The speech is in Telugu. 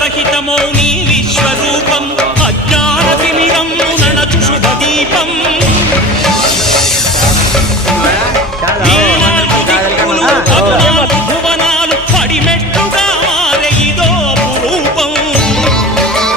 రహితమౌ నీ విశ్వరూపం అజ్ఞాన తిమిరం నడచు శుభదీపం